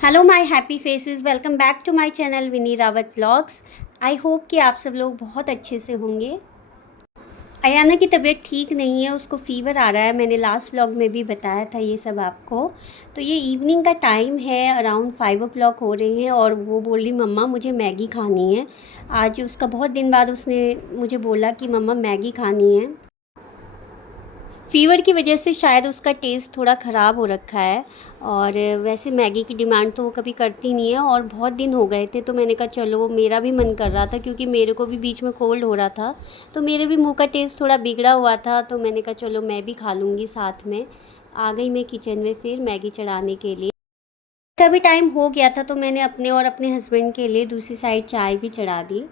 Hello my happy faces, welcome back to my channel Vinni Rawat vlogs. I hope कि आप सब लोग बहुत अच्छे से होंगे। अयाना की तबीयत ठीक नहीं है, उसको फ़ीवर आ रहा है। मैंने लास्ट व्लॉग में भी बताया था ये सब आपको। तो ये इवनिंग का टाइम है, अराउंड 5 o'clock हो रहे हैं और वो बोल रही मम्मा मुझे मैगी खानी है। आज उसका बहुत दिन बाद उसने मुझे बोला कि मम्मा मैगी खानी है। फ़ीवर की वजह से शायद उसका टेस्ट थोड़ा ख़राब हो रखा है। और वैसे मैगी की डिमांड तो वो कभी करती नहीं है और बहुत दिन हो गए थे, तो मैंने कहा चलो मेरा भी मन कर रहा था क्योंकि मेरे को भी बीच में कोल्ड हो रहा था। तो मेरे भी मुंह का टेस्ट थोड़ा बिगड़ा हुआ था, तो मैंने कहा चलो मैं भी खा लूँगी साथ में। आ गई मैं किचन में फिर मैगी चढ़ाने के लिए। कभी टाइम हो गया था तो मैंने अपने और अपने हस्बैंड के लिए दूसरी साइड चाय भी चढ़ा दी।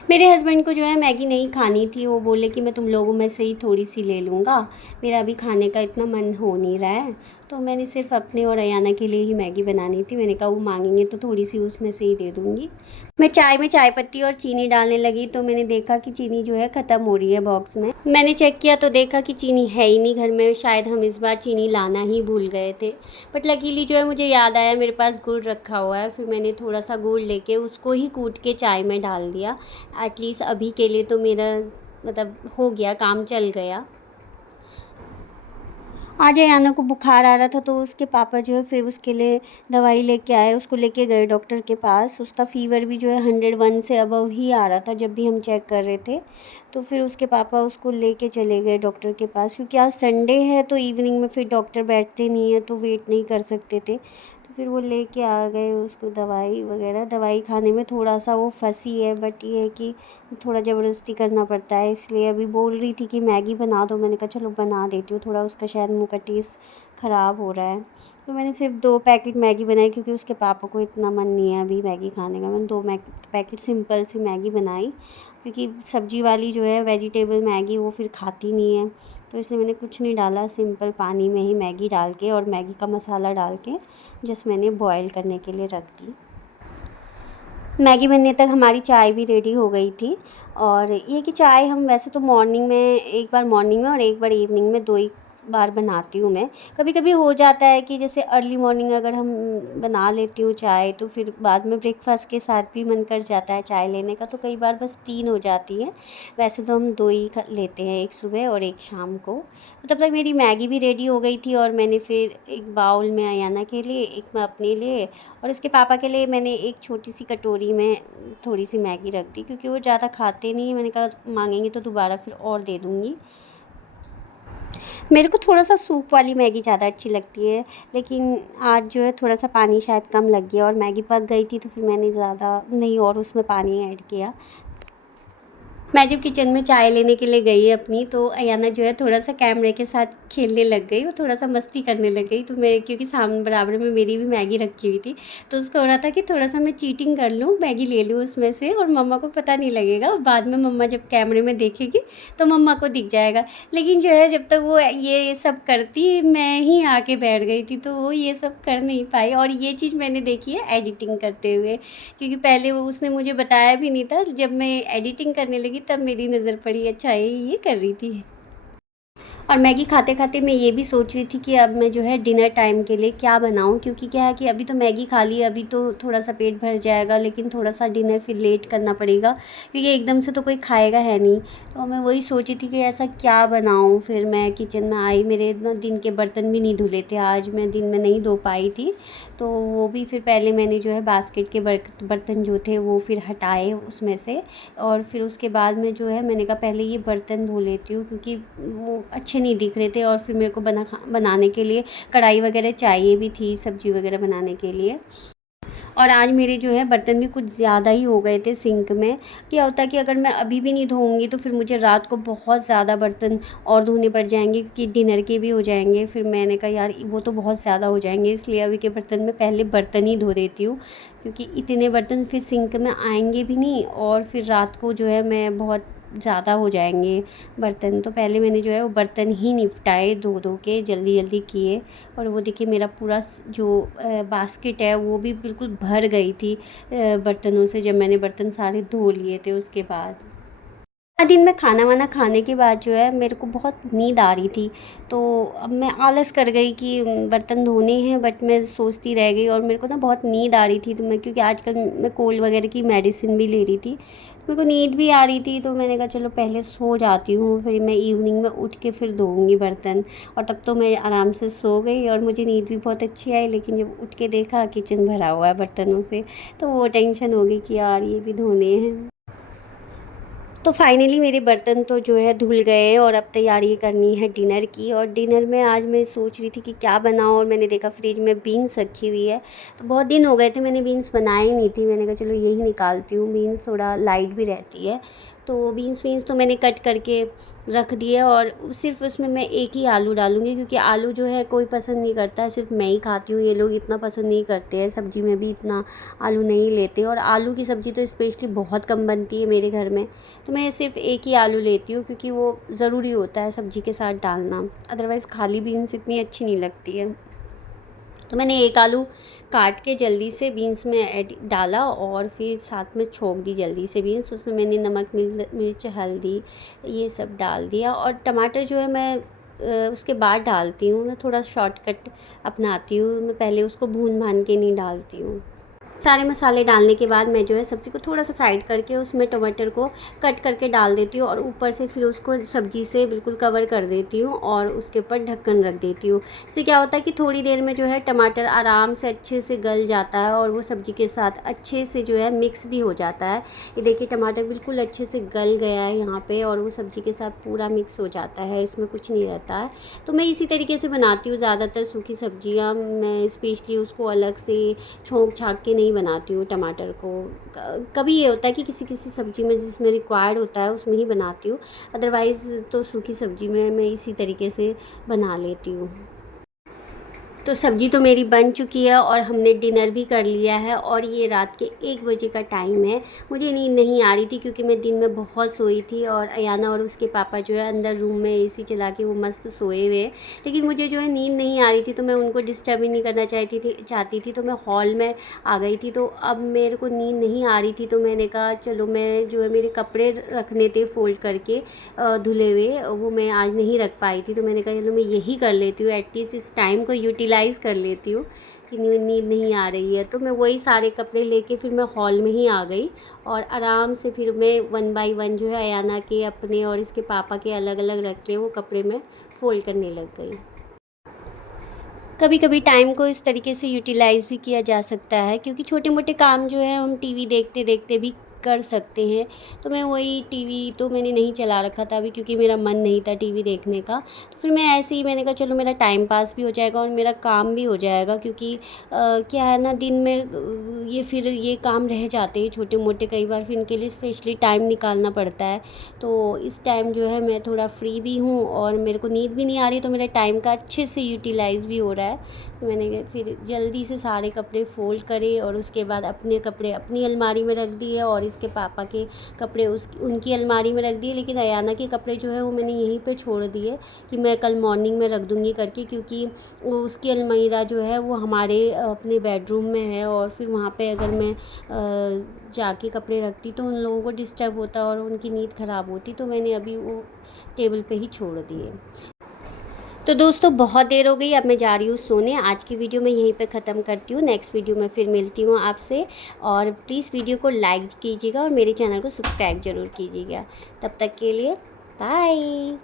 मेरे हस्बैंड को जो है मैगी नहीं खानी थी, वो बोले कि मैं तुम लोगों में से ही थोड़ी सी ले लूँगा, मेरा अभी खाने का इतना मन हो नहीं रहा है। तो मैंने सिर्फ अपने और अयाना के लिए ही मैगी बनानी थी। मैंने कहा वो मांगेंगे तो थोड़ी सी उसमें से ही दे दूँगी। मैं चाय में चाय पत्ती और चीनी डालने लगी तो मैंने देखा कि चीनी जो है ख़त्म हो रही है बॉक्स में। मैंने चेक किया तो देखा कि चीनी है ही नहीं घर में, शायद हम इस बार चीनी लाना ही भूल गए थे। बट लकीली जो है मुझे याद आया मेरे पास गुड़ रखा हुआ है, फिर मैंने थोड़ा सा गुड़ लेके उसको ही कूट के चाय में डाल दिया। एटलीस्ट अभी के लिए तो मेरा मतलब हो गया, काम चल गया। आज अयाना को बुखार आ रहा था तो उसके पापा जो है फिर उसके लिए दवाई लेके आए, उसको लेके गए डॉक्टर के पास। उसका फ़ीवर भी जो है 101 से अबव ही आ रहा था जब भी हम चेक कर रहे थे। तो फिर उसके पापा उसको लेके चले गए डॉक्टर के पास, क्योंकि आज संडे है तो इवनिंग में फिर डॉक्टर बैठते नहीं है तो वेट नहीं कर सकते थे। तो फिर वो लेके आ गए उसको दवाई वगैरह। दवाई खाने में थोड़ा सा वो फंसी है, बट ये है कि थोड़ा ज़बरदस्ती करना पड़ता है, इसलिए अभी बोल रही थी कि मैगी बना दो। मैंने कहा चलो बना देती हूँ, थोड़ा उसका शायद मुँह का टेस्ट ख़राब हो रहा है। तो मैंने सिर्फ 2 पैकेट मैगी बनाई क्योंकि उसके पापा को इतना मन नहीं है अभी मैगी खाने का। मैंने 2 पैकेट सिंपल सी मैगी बनाई, क्योंकि सब्ज़ी वाली जो है वेजिटेबल मैगी वो फिर खाती नहीं है। तो इसलिए मैंने कुछ नहीं डाला, सिंपल पानी में ही मैगी डाल के और मैगी का मसाला डाल के जस्ट मैंने बॉयल करने के लिए रख दी। मैगी बनने तक हमारी चाय भी रेडी हो गई थी। और ये कि चाय हम वैसे तो मॉर्निंग में, एक बार मॉर्निंग में और एक बार इवनिंग में, 2 ही बार बनाती हूँ मैं। कभी कभी हो जाता है कि जैसे अर्ली मॉर्निंग अगर हम बना लेती हूँ चाय तो फिर बाद में ब्रेकफास्ट के साथ भी मन कर जाता है चाय लेने का, तो कई बार बस 3 हो जाती है। वैसे तो हम 2 ही लेते हैं, एक सुबह और एक शाम को। तो तब तक मेरी मैगी भी रेडी हो गई थी और मैंने फिर एक बाउल में अयाना के लिए, एक मैं अपने लिए और उसके पापा के लिए मैंने एक छोटी सी कटोरी में थोड़ी सी मैगी रख दी, क्योंकि वो ज़्यादा खाते नहीं हैं। मैंने कहा मांगेंगे तो दोबारा फिर और दे दूँगी। मेरे को थोड़ा सा सूप वाली मैगी ज़्यादा अच्छी लगती है, लेकिन आज जो है थोड़ा सा पानी शायद कम लग गया और मैगी पक गई थी तो फिर मैंने ज़्यादा नहीं और उसमें पानी ऐड किया। मैं जब किचन में चाय लेने के लिए गई अपनी, तो अयाना जो है थोड़ा सा कैमरे के साथ खेलने लग गई, वो थोड़ा सा मस्ती करने लग गई। तो मैं, क्योंकि सामने बराबर में मेरी भी मैगी रखी हुई थी, तो उसको हो रहा था कि थोड़ा सा मैं चीटिंग कर लूँ, मैगी ले लूँ उसमें से और मम्मा को पता नहीं लगेगा, और बाद में मम्मा जब कैमरे में देखेगी तो मम्मा को दिख जाएगा। लेकिन जो है जब तक वो ये सब करती, मैं ही आके बैठ गई थी, तो वो ये सब कर नहीं पाई। और ये चीज़ मैंने देखी है एडिटिंग करते हुए, क्योंकि पहले वो उसने मुझे बताया भी नहीं था। जब मैं एडिटिंग करने लगी तब मेरी नज़र पड़ी, अच्छा ये कर रही थी। और मैगी खाते खाते मैं ये भी सोच रही थी कि अब मैं जो है डिनर टाइम के लिए क्या बनाऊं, क्योंकि क्या है कि अभी तो मैगी खा ली, अभी तो थोड़ा सा पेट भर जाएगा, लेकिन थोड़ा सा डिनर फिर लेट करना पड़ेगा, क्योंकि एकदम से तो कोई खाएगा है नहीं। तो मैं वही सोची थी कि ऐसा क्या बनाऊं। फिर मैं किचन में आई, मेरे ना दिन के बर्तन भी नहीं धुले थे, आज मैं दिन में नहीं धो पाई थी। तो वो भी फिर पहले मैंने जो है बास्केट के बर्तन जो थे वो फिर हटाए उसमें से, और फिर उसके बाद में जो है मैंने कहा पहले ये बर्तन धो लेती हूँ, क्योंकि वो अच्छे नहीं दिख रहे थे। और फिर मेरे को बनाने के लिए कढ़ाई वगैरह चाहिए भी थी सब्ज़ी वगैरह बनाने के लिए। और आज मेरे जो है बर्तन भी कुछ ज़्यादा ही हो गए थे सिंक में। क्या होता है कि अगर मैं अभी भी नहीं धोऊंगी तो फिर मुझे रात को बहुत ज़्यादा बर्तन और धोने पड़ जाएंगे, कि डिनर के भी हो जाएंगे। फिर मैंने कहा यार वो तो बहुत ज़्यादा हो जाएंगे, इसलिए अभी के बर्तन में पहले बर्तन ही धो देती हूँ, क्योंकि इतने बर्तन फिर सिंक में आएंगे भी नहीं और फिर रात को जो है मैं बहुत ज़्यादा हो जाएंगे बर्तन। तो पहले मैंने जो है वो बर्तन ही निपटाए, धो धो के जल्दी जल्दी किए। और वो देखिए मेरा पूरा जो बास्केट है वो भी बिल्कुल भर गई थी बर्तनों से, जब मैंने बर्तन सारे धो लिए थे उसके बाद। दिन में खाना वाना खाने के बाद जो है मेरे को बहुत नींद आ रही थी। तो अब मैं आलस कर गई कि बर्तन धोने हैं, बट मैं सोचती रह गई और मेरे को ना बहुत नींद आ रही थी। तो मैं, क्योंकि आजकल मैं कोल्ड वगैरह की मेडिसिन भी ले रही थी, तो मेरे को नींद भी आ रही थी। तो मैंने कहा चलो पहले सो जाती हूँ, फिर मैं इवनिंग में उठ के फिर धोऊँगी बर्तन। और तब तो मैं आराम से सो गई और मुझे नींद भी बहुत अच्छी आई। लेकिन जब उठ के देखा किचन भरा हुआ है बर्तनों से, तो वो टेंशन हो गई कि यार ये भी धोने हैं। तो फाइनली मेरे बर्तन तो जो है धुल गए हैं और अब तैयारी करनी है डिनर की। और डिनर में आज मैं सोच रही थी कि क्या बनाऊँ, और मैंने देखा फ्रिज में बीन्स रखी हुई है। तो बहुत दिन हो गए थे मैंने बीन्स बनाई नहीं थी, मैंने कहा चलो यही निकालती हूँ, बीन्स थोड़ा लाइट भी रहती है। तो बीन्स वीन्स तो मैंने कट करके रख दिए, और सिर्फ उसमें मैं एक ही आलू डालूँगी, क्योंकि आलू जो है कोई पसंद नहीं करता है, सिर्फ मैं ही खाती हूँ। ये लोग इतना पसंद नहीं करते हैं, सब्ज़ी में भी इतना आलू नहीं लेते, और आलू की सब्ज़ी तो स्पेशली बहुत कम बनती है मेरे घर में। तो मैं सिर्फ एक ही आलू लेती हूँ, क्योंकि वो ज़रूरी होता है सब्ज़ी के साथ डालना, अदरवाइज़ खाली बीन्स इतनी अच्छी नहीं लगती है। तो मैंने एक आलू काट के जल्दी से बीन्स में ऐड डाला, और फिर साथ में छोंक दी जल्दी से बीन्स। उसमें मैंने नमक, मिर्च, हल्दी ये सब डाल दिया। और टमाटर जो है मैं उसके बाद डालती हूँ, मैं थोड़ा शॉर्टकट अपनाती हूँ, मैं पहले उसको भून भान के नहीं डालती हूँ। सारे मसाले डालने के बाद मैं जो है सब्ज़ी को थोड़ा सा साइड करके उसमें टमाटर को कट करके डाल देती हूँ, और ऊपर से फिर उसको सब्ज़ी से बिल्कुल कवर कर देती हूँ, और उसके ऊपर ढक्कन रख देती हूँ। इससे क्या होता है कि थोड़ी देर में जो है टमाटर आराम से अच्छे से गल जाता है, और वो सब्ज़ी के साथ अच्छे से जो है मिक्स भी हो जाता है। ये देखिए टमाटर बिल्कुल अच्छे से गल गया है यहाँ पे, और वो सब्ज़ी के साथ पूरा मिक्स हो जाता है, इसमें कुछ नहीं रहता है। तो मैं इसी तरीके से बनाती हूँ ज़्यादातर सूखी सब्जियाँ। मैं स्पेशली उसको अलग से छोंक छाँक के नहीं बनाती हूँ टमाटर को। कभी ये होता है कि किसी किसी सब्ज़ी में जिसमें रिक्वायर्ड होता है उसमें ही बनाती हूँ, अदरवाइज़ तो सूखी सब्ज़ी में मैं इसी तरीके से बना लेती हूँ। तो सब्ज़ी तो मेरी बन चुकी है, और हमने डिनर भी कर लिया है, और ये रात के 1 बजे का टाइम है। मुझे नींद नहीं आ रही थी, क्योंकि मैं दिन में बहुत सोई थी, और अयाना और उसके पापा जो है अंदर रूम में एसी चला के वो मस्त सोए हुए हैं। लेकिन मुझे जो है नींद नहीं आ रही थी, तो मैं उनको डिस्टर्ब ही नहीं करना चाहती थी, तो मैं हॉल में आ गई थी। तो अब मेरे को नींद नहीं आ रही थी, तो मैंने कहा चलो मैं जो है मेरे कपड़े रखने थे फ़ोल्ड करके धुले हुए, वो मैं आज नहीं रख पाई थी। तो मैंने कहा चलो मैं यही कर लेती हूँ, एटलीस्ट इस टाइम को यूटिलाइज़ कर लेती हूँ कि नींद नहीं आ रही है। तो मैं वही सारे कपड़े लेके फिर मैं हॉल में ही आ गई, और आराम से फिर मैं 1 बाय 1 जो है अयाना के, अपने और इसके पापा के अलग अलग रख के वो कपड़े में फ़ोल्ड करने लग गई। कभी कभी टाइम को इस तरीके से यूटिलाइज़ भी किया जा सकता है, क्योंकि छोटे मोटे काम जो है हम टीवी देखते देखते भी कर सकते हैं। तो मैं वही, टीवी तो मैंने नहीं चला रखा था अभी, क्योंकि मेरा मन नहीं था टीवी देखने का। तो फिर मैं ऐसे ही, मैंने कहा चलो मेरा टाइम पास भी हो जाएगा और मेरा काम भी हो जाएगा, क्योंकि क्या है ना, दिन में ये फिर ये काम रह जाते हैं छोटे मोटे कई बार, फिर इनके लिए स्पेशली टाइम निकालना पड़ता है। तो इस टाइम जो है मैं थोड़ा फ्री भी हूँ, और मेरे को नींद भी नहीं आ रही, तो मेरे टाइम का अच्छे से यूटिलाइज़ भी हो रहा है। तो मैंने फिर जल्दी से सारे कपड़े फ़ोल्ड करे, और उसके बाद अपने कपड़े अपनी अलमारी में रख दिए, और इसके पापा के कपड़े उनकी अलमारी में रख दिए। लेकिन अयाना के कपड़े जो है वो मैंने यहीं पे छोड़ दिए कि मैं कल मॉर्निंग में रख दूँगी करके, क्योंकि वो उसकी अलमीरा जो है वो हमारे अपने बेडरूम में है, और फिर वहाँ पे अगर मैं जाके कपड़े रखती तो उन लोगों को डिस्टर्ब होता और उनकी नींद ख़राब होती। तो मैंने अभी वो टेबल पे ही छोड़ दिए। तो दोस्तों बहुत देर हो गई, अब मैं जा रही हूँ सोने। आज की वीडियो मैं यहीं पे ख़त्म करती हूँ, नेक्स्ट वीडियो में फिर मिलती हूँ आपसे। और प्लीज़ वीडियो को लाइक कीजिएगा, और मेरे चैनल को सब्सक्राइब ज़रूर कीजिएगा। तब तक के लिए बाय।